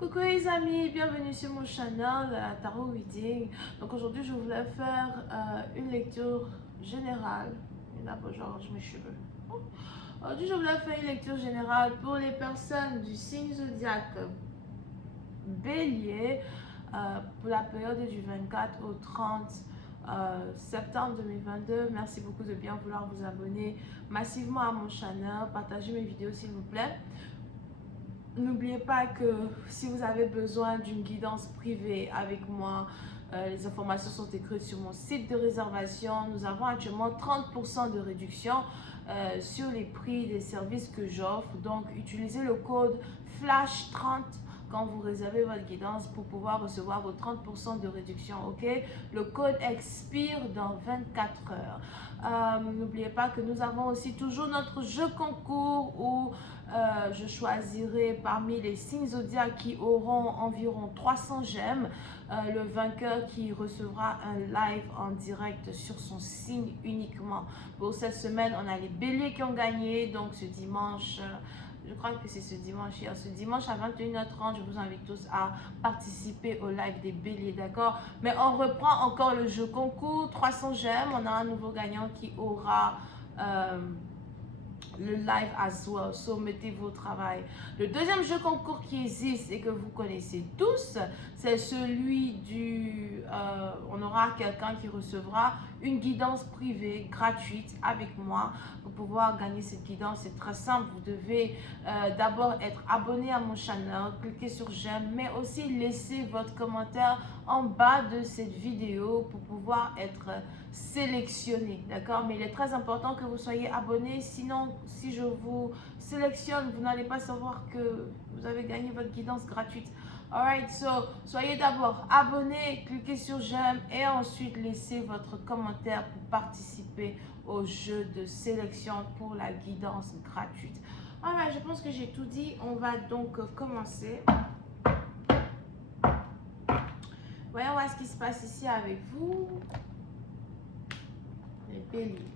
Coucou les amis, bienvenue sur mon channel Tarot Reading. Donc aujourd'hui je voulais faire une lecture générale. D'abord j'arrange mes cheveux. Aujourd'hui je voulais faire une lecture générale pour les personnes du signe zodiaque Bélier pour la période du 24 au 30 septembre 2022. Merci beaucoup de bien vouloir vous abonner massivement à mon channel, partagez mes vidéos s'il vous plaît. N'oubliez pas que si vous avez besoin d'une guidance privée avec moi, les informations sont écrites sur mon site de réservation. Nous avons actuellement 30% de réduction sur les prix des services que j'offre. Donc, utilisez le code FLASH30 quand vous réservez votre guidance pour pouvoir recevoir vos 30% de réduction, ok? Le code expire dans 24 heures. N'oubliez pas que nous avons aussi toujours notre jeu concours où je choisirai parmi les signes zodiaques qui auront environ 300 gemmes le vainqueur qui recevra un live en direct sur son signe uniquement. Pour cette semaine, on a les béliers qui ont gagné, donc ce dimanche... je crois que c'est ce dimanche hier. Ce dimanche à 21h30, je vous invite tous à participer au live des béliers, d'accord? Mais on reprend encore le jeu concours, 300 gemmes. On a un nouveau gagnant qui aura le live as well. So, mettez vos travail. Le deuxième jeu concours qui existe et que vous connaissez tous, c'est celui du... on aura quelqu'un qui recevra une guidance privée gratuite avec moi. Pour pouvoir gagner cette guidance, c'est très simple. Vous devez d'abord être abonné à mon channel, cliquer sur j'aime, mais aussi laisser votre commentaire en bas de cette vidéo pour pouvoir être sélectionné, d'accord? Mais il est très important que vous soyez abonné, sinon si je vous sélectionne, vous n'allez pas savoir que vous avez gagné votre guidance gratuite. Alright, so soyez d'abord abonné, cliquez sur j'aime et ensuite laissez votre commentaire pour participer au jeu de sélection pour la guidance gratuite. Alright, je pense que j'ai tout dit. On va donc commencer. Voyons voir ce qui se passe ici avec vous. Les béliers.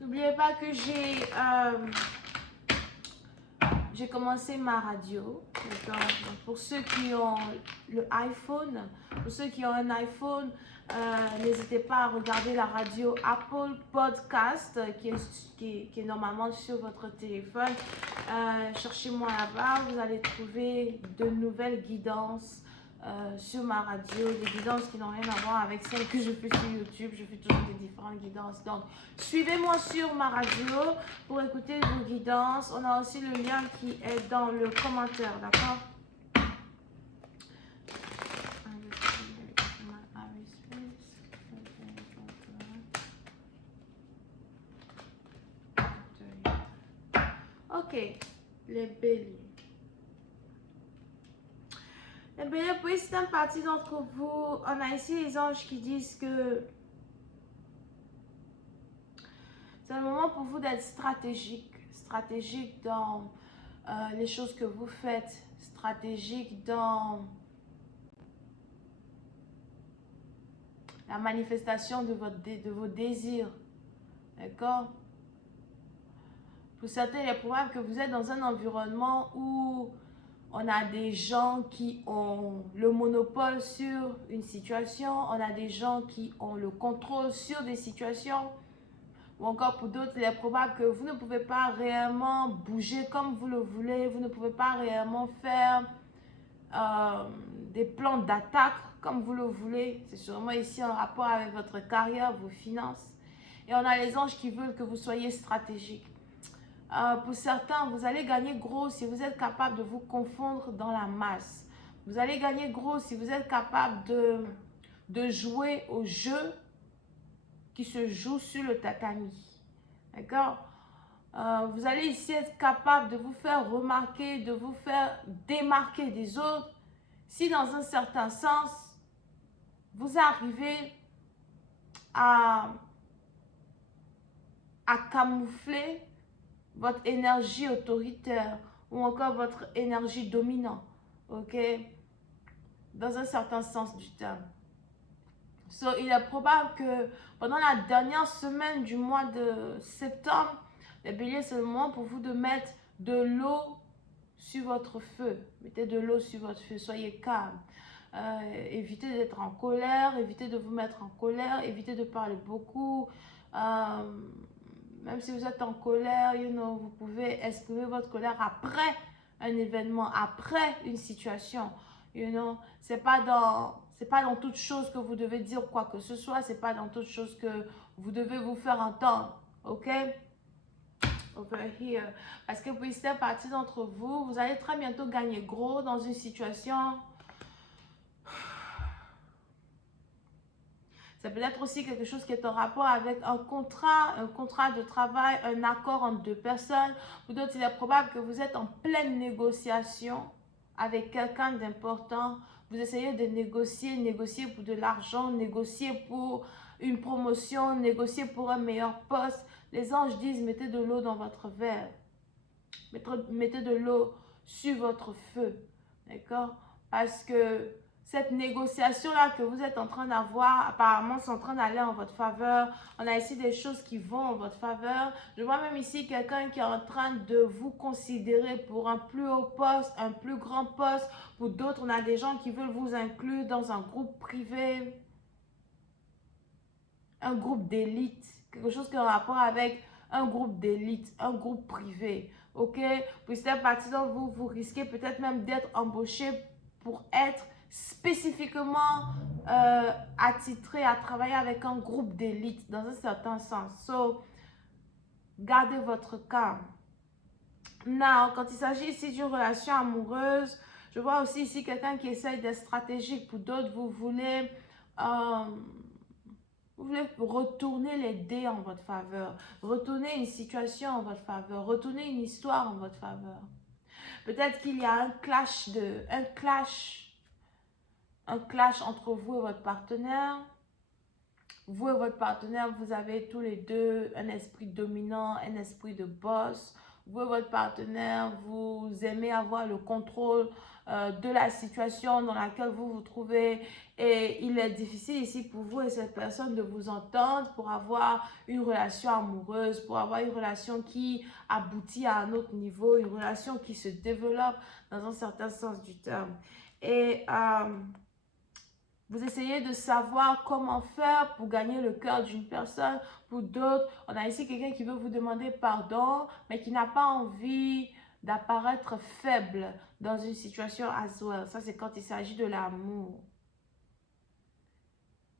N'oubliez pas que j'ai commencé ma radio. Pour ceux qui ont le iPhone, pour ceux qui ont un iPhone, n'hésitez pas à regarder la radio Apple Podcast qui est normalement sur votre téléphone. Cherchez-moi là-bas, vous allez trouver de nouvelles guidances sur ma radio, des guidances qui n'ont rien à voir avec celles que je fais sur YouTube. Je fais toujours des différentes guidances. Donc, suivez-moi sur ma radio pour écouter vos guidances. On a aussi le lien qui est dans le commentaire, d'accord? Ok, les béliers. Les béliers, pour certaines parties d'entre vous, on a ici les anges qui disent que c'est le moment pour vous d'être stratégique dans les choses que vous faites, stratégique dans la manifestation de vos désirs, d'accord? Pour certains, il est probable que vous êtes dans un environnement où on a des gens qui ont le monopole sur une situation, on a des gens qui ont le contrôle sur des situations, ou encore pour d'autres, il est probable que vous ne pouvez pas réellement bouger comme vous le voulez, vous ne pouvez pas réellement faire des plans d'attaque comme vous le voulez. C'est sûrement ici en rapport avec votre carrière, vos finances. Et on a les anges qui veulent que vous soyez stratégique. Pour certains, vous allez gagner gros si vous êtes capable de vous confondre dans la masse. Vous allez gagner gros si vous êtes capable de jouer au jeu qui se joue sur le tatami. D'accord? Vous allez ici être capable de vous faire remarquer, de vous faire démarquer des autres. Si dans un certain sens, vous arrivez à camoufler votre énergie autoritaire ou encore votre énergie dominante, ok? Dans un certain sens du terme. So, il est probable que pendant la dernière semaine du mois de septembre, les béliers, c'est le moment pour vous de mettre de l'eau sur votre feu. Mettez de l'eau sur votre feu, soyez calme. Évitez d'être en colère, évitez de vous mettre en colère, évitez de parler beaucoup. Même si vous êtes en colère, vous pouvez exprimer votre colère après un événement, après une situation. C'est pas dans toute chose que vous devez dire quoi que ce soit, c'est pas dans toute chose que vous devez vous faire entendre, ok? Over here. Parce que pour certaines parties d'entre vous, vous allez très bientôt gagner gros dans une situation. C'est peut-être aussi quelque chose qui est en rapport avec un contrat de travail, un accord entre deux personnes. Pour d'autres, il est probable que vous êtes en pleine négociation avec quelqu'un d'important. Vous essayez de négocier pour de l'argent, négocier pour une promotion, négocier pour un meilleur poste. Les anges disent, mettez de l'eau dans votre verre. Mettez de l'eau sur votre feu. D'accord? Parce que cette négociation-là que vous êtes en train d'avoir, apparemment, c'est en train d'aller en votre faveur. On a ici des choses qui vont en votre faveur. Je vois même ici quelqu'un qui est en train de vous considérer pour un plus haut poste, un plus grand poste. Pour d'autres, on a des gens qui veulent vous inclure dans un groupe privé, un groupe d'élite, quelque chose qui a un rapport avec un groupe d'élite, un groupe privé. Ok? Pour cette partie dont vous risquez peut-être même d'être embauché pour être spécifiquement attitré à travailler avec un groupe d'élite dans un certain sens. So, gardez votre calme. Now, quand il s'agit ici d'une relation amoureuse, je vois aussi ici quelqu'un qui essaye d'être stratégique. Pour d'autres, vous voulez retourner les dés en votre faveur, retourner une situation en votre faveur, retourner une histoire en votre faveur. Peut-être qu'il y a un clash entre vous et votre partenaire. Vous et votre partenaire, vous avez tous les deux un esprit dominant, un esprit de boss. Vous et votre partenaire, vous aimez avoir le contrôle de la situation dans laquelle vous vous trouvez. Et il est difficile ici pour vous et cette personne de vous entendre pour avoir une relation amoureuse, pour avoir une relation qui aboutit à un autre niveau, une relation qui se développe dans un certain sens du terme. Et vous essayez de savoir comment faire pour gagner le cœur d'une personne. Pour d'autres, on a ici quelqu'un qui veut vous demander pardon, mais qui n'a pas envie d'apparaître faible dans une situation as well. Ça, c'est quand il s'agit de l'amour.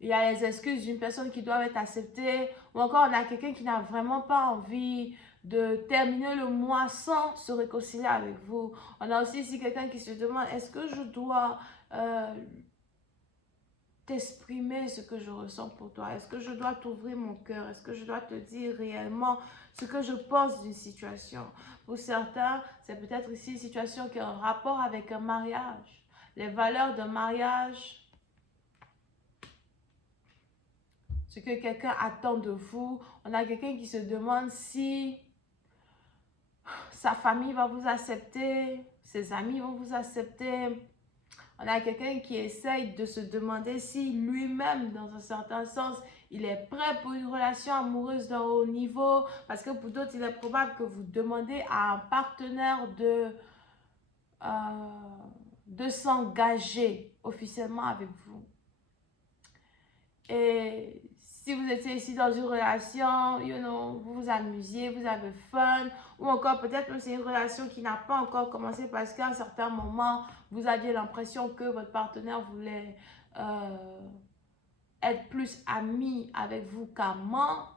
Il y a les excuses d'une personne qui doivent être acceptées. Ou encore, on a quelqu'un qui n'a vraiment pas envie de terminer le mois sans se réconcilier avec vous. On a aussi ici quelqu'un qui se demande, est-ce que je dois t'exprimer ce que je ressens pour toi? Est-ce que je dois t'ouvrir mon cœur? Est-ce que je dois te dire réellement ce que je pense d'une situation? Pour certains, c'est peut-être ici une situation qui a un rapport avec un mariage. Les valeurs d'un mariage, ce que quelqu'un attend de vous. On a quelqu'un qui se demande si sa famille va vous accepter, ses amis vont vous accepter. On a quelqu'un qui essaye de se demander si lui-même, dans un certain sens, il est prêt pour une relation amoureuse d'un haut niveau. Parce que pour d'autres, il est probable que vous demandez à un partenaire de s'engager officiellement avec vous. Et si vous étiez ici dans une relation, vous vous amusiez, vous avez fun, ou encore peut-être que c'est une relation qui n'a pas encore commencé parce qu'à un certain moment, vous aviez l'impression que votre partenaire voulait être plus ami avec vous qu'amant.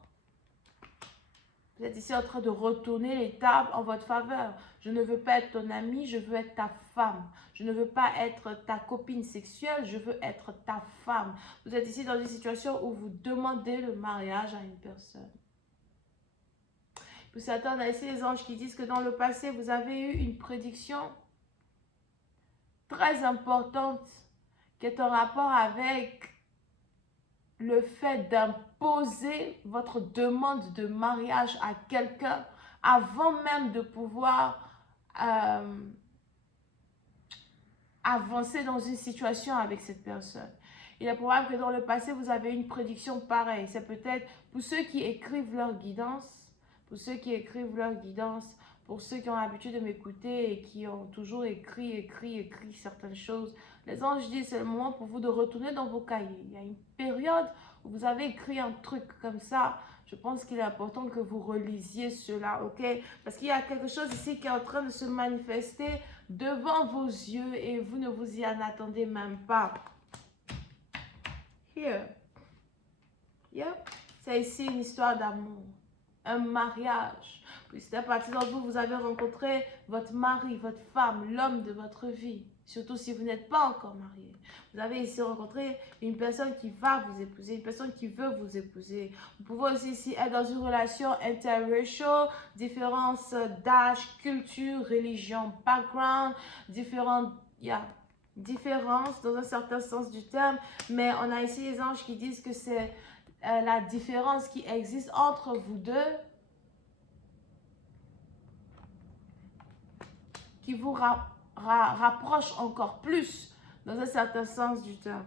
Vous êtes ici en train de retourner les tables en votre faveur. Je ne veux pas être ton ami, je veux être ta femme. Je ne veux pas être ta copine sexuelle, je veux être ta femme. Vous êtes ici dans une situation où vous demandez le mariage à une personne. Pour certains, on a ici les anges qui disent que dans le passé, vous avez eu une prédiction très importante qui est en rapport avec le fait d'imposer votre demande de mariage à quelqu'un avant même de pouvoir avancer dans une situation avec cette personne. Il est probable que dans le passé, vous avez une prédiction pareille. C'est peut-être pour ceux qui écrivent leur guidance, pour ceux qui ont l'habitude de m'écouter et qui ont toujours écrit certaines choses. Les anges disent, c'est le moment pour vous de retourner dans vos cahiers. Il y a une période où vous avez écrit un truc comme ça. Je pense qu'il est important que vous relisiez cela, ok? Parce qu'il y a quelque chose ici qui est en train de se manifester devant vos yeux et vous ne vous y en attendez même pas. Here. Yep. C'est ici une histoire d'amour. Un mariage. Puis à partir d'entre vous, vous avez rencontré votre mari, votre femme, l'homme de votre vie. Surtout si vous n'êtes pas encore marié. Vous avez ici rencontré une personne qui va vous épouser, une personne qui veut vous épouser. Vous pouvez aussi ici être dans une relation interracial, différence d'âge, culture, religion, background, différentes différences dans un certain sens du terme. Mais on a ici les anges qui disent que c'est la différence qui existe entre vous deux qui vous rapproche encore plus dans un certain sens du terme.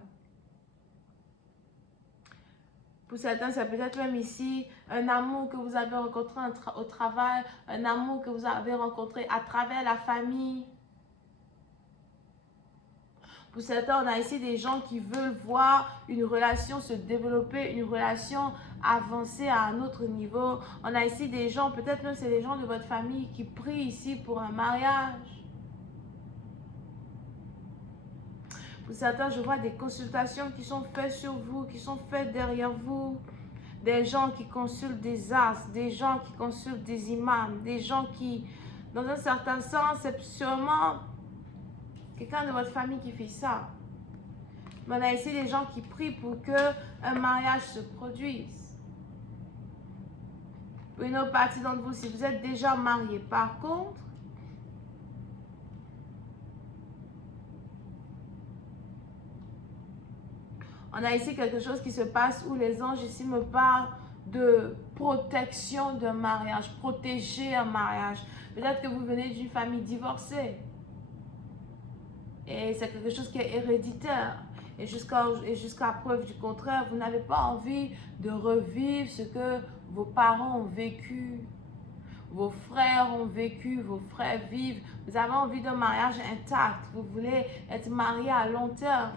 Pour certains, c'est peut-être même ici un amour que vous avez rencontré au travail, un amour que vous avez rencontré à travers la famille. Pour certains, on a ici des gens qui veulent voir une relation se développer, une relation avancer à un autre niveau. On a ici des gens, peut-être même c'est des gens de votre famille qui prient ici pour un mariage. Pour certains, je vois des consultations qui sont faites sur vous, qui sont faites derrière vous. Des gens qui consultent des as, des gens qui consultent des imams, des gens qui, dans un certain sens, c'est sûrement quelqu'un de votre famille qui fait ça. Mais on a ici des gens qui prient pour qu'un mariage se produise. Pour une autre partie d'entre vous, si vous êtes déjà marié, par contre, on a ici quelque chose qui se passe où les anges ici me parlent de protection d'un mariage, protéger un mariage. Peut-être que vous venez d'une famille divorcée. Et c'est quelque chose qui est héréditaire. Et jusqu'à preuve du contraire, vous n'avez pas envie de revivre ce que vos parents ont vécu, vos frères ont vécu, vos frères vivent. Vous avez envie d'un mariage intact. Vous voulez être marié à long terme.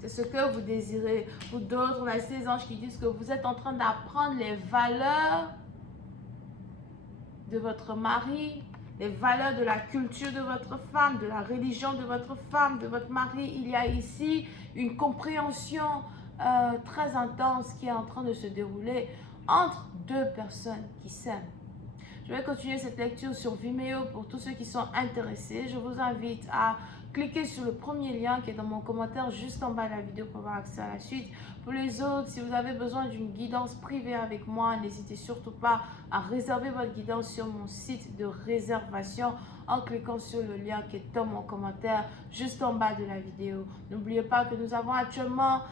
C'est ce que vous désirez. Pour d'autres, on a ici des anges qui disent que vous êtes en train d'apprendre les valeurs de votre mari, les valeurs de la culture de votre femme, de la religion de votre femme, de votre mari. Il y a ici une compréhension très intense qui est en train de se dérouler entre deux personnes qui s'aiment. Je vais continuer cette lecture sur Vimeo pour tous ceux qui sont intéressés. Je vous invite à cliquer sur le premier lien qui est dans mon commentaire juste en bas de la vidéo pour avoir accès à la suite. Pour les autres, si vous avez besoin d'une guidance privée avec moi, n'hésitez surtout pas à réserver votre guidance sur mon site de réservation en cliquant sur le lien qui est dans mon commentaire juste en bas de la vidéo. N'oubliez pas que nous avons actuellement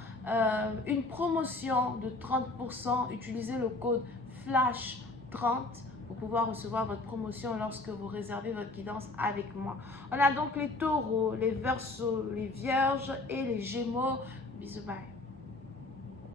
une promotion de 30%. Utilisez le code FLASH30 pour pouvoir recevoir votre promotion lorsque vous réservez votre guidance avec moi. On a donc les taureaux, les verseaux, les vierges et les gémeaux. Bisous, bye.